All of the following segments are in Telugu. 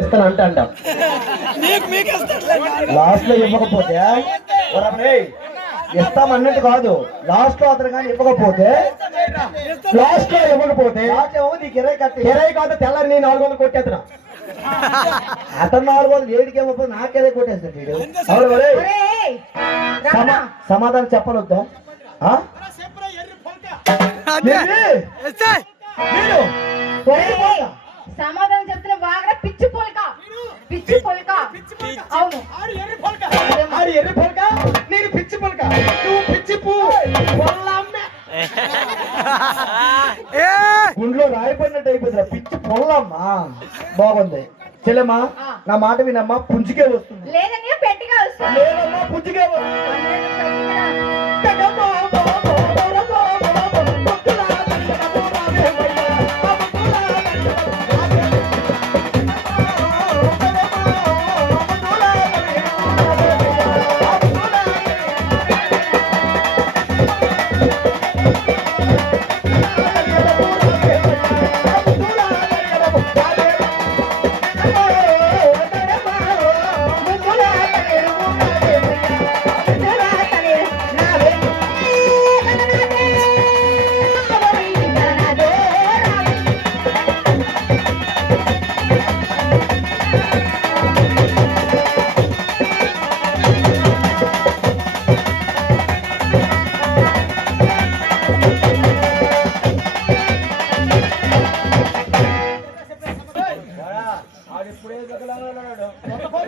ఇస్తానంటే అంటాం లాస్ట్ లో ఇవ్వకపోతే ఇస్తామన్నట్టు కాదు. లాస్ట్ లో అతను కానీ ఇవ్వకపోతే లాస్ట్ లో ఇవ్వకపోతే నీకు ఇరవై కాదు తెల్లని నేను 400 కొట్టేస్తున్నా. అతను 400 ఏడికి ఇవ్వకపోతే నాకేదే కొట్టేస్తాడు వీడు. సమాధానం చెప్పనొద్దా? సమాధానం చెప్తున్నా బాగా పిచ్చి పొలక పిచ్చి పొలక. అవును ఆడు ఎర్రి పొలక నేను పిచ్చి పొలక నువ్వు పిచ్చి గుండ్లో రాయపడినట్టు అయిపోతుందా పిచ్చి పొల్లమ్మా. బాగుంది చెల్లెమ్మా, నా మాట వినమ్మా. పుంజుకే వస్తుంది. లేదమ్మా పెట్టిగా వస్తుంది. లేదమ్మా పుంజుకే వస్తుంది.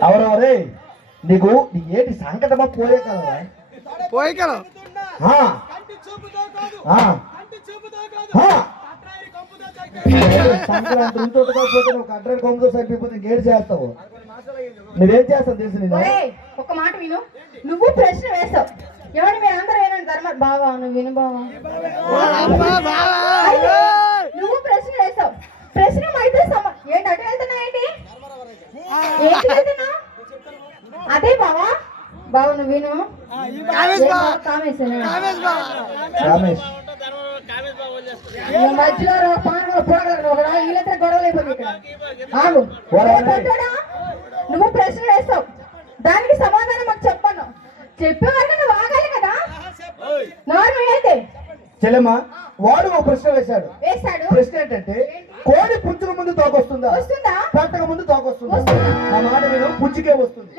ఎవరెవరే నీకు ఏంటి సంకటమా పోయే కదా పోయే కదా సంక్రాంతి ఇంకోకపోతే నువ్వు కట్రాయి కొమ్ముతో సరిపోతే గేట్ చేస్తావు. నువ్వేం చేస్తావు తెలుసు నేను ఒక మాట విను. నువ్వు ప్రశ్న వేస్తావు ఎవరు మీరు అందరూ ఏనండి ధర్మ బావా నువ్వు విను బావా. నువ్వు ప్రశ్న వేస్తావు. ప్రశ్న అయితే ఏంటి అటు వెళ్తున్నా ఏంటి ఏంటి వెళ్తున్నా అదే బావా. బావ నువ్వు విను. మధ్యలో వీళ్ళతో గొడవలు అయిపోయింది. నువ్వు ప్రశ్న వేస్తావు దానికి సమాధానం మాకు చెప్పను. చెప్పే వరకు నువ్వు ఆగాలి కదా. నార్మల్ అయితే చెల్లెమ్మా వాడు ఒక ప్రశ్న వేశాడు. ప్రశ్న ఏంటంటే కోడి పుంజుల ముందు తోకొస్తుందా పెట్టక ముందు తోకొస్తుందా? నా మాట నేను పుంజుకే వస్తుంది.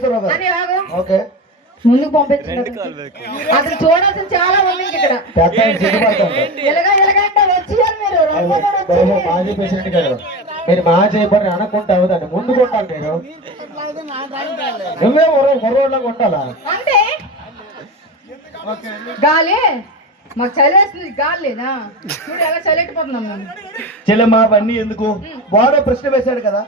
నాగేశ్వరరావు గారు. అని ఆగు. ఓకే ముందుకు పంపించండి. అసలు చూడాల్సిన చాలా ఉంది ఇక్కడ. పెద్ద ఆయన సిగ్గుపడుతుంది. ఎలాగంటే వచ్చేయాలి మీరు. రమ్మన్నాడు బాబు, వచ్చేయాలి. మాజీ ప్రెసిడెంట్ గారు మీరు మాజీ పని అనుకుంటా అవుదండి ముందుకు ఉండాలి మీరు. నువ్వే కుర్రోడ్లాగా ఉండాలా? అంటే గాలి మాకు చలేస్తుంది, గాలి లేదా? చూడు ఎలా చల్లెట్టిపోతున్నాం మేము. చెల్లెమ్మా అవన్నీ ఎందుకు? వాడో ప్రశ్న వేశాడు కదా.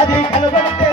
అది కనబడితే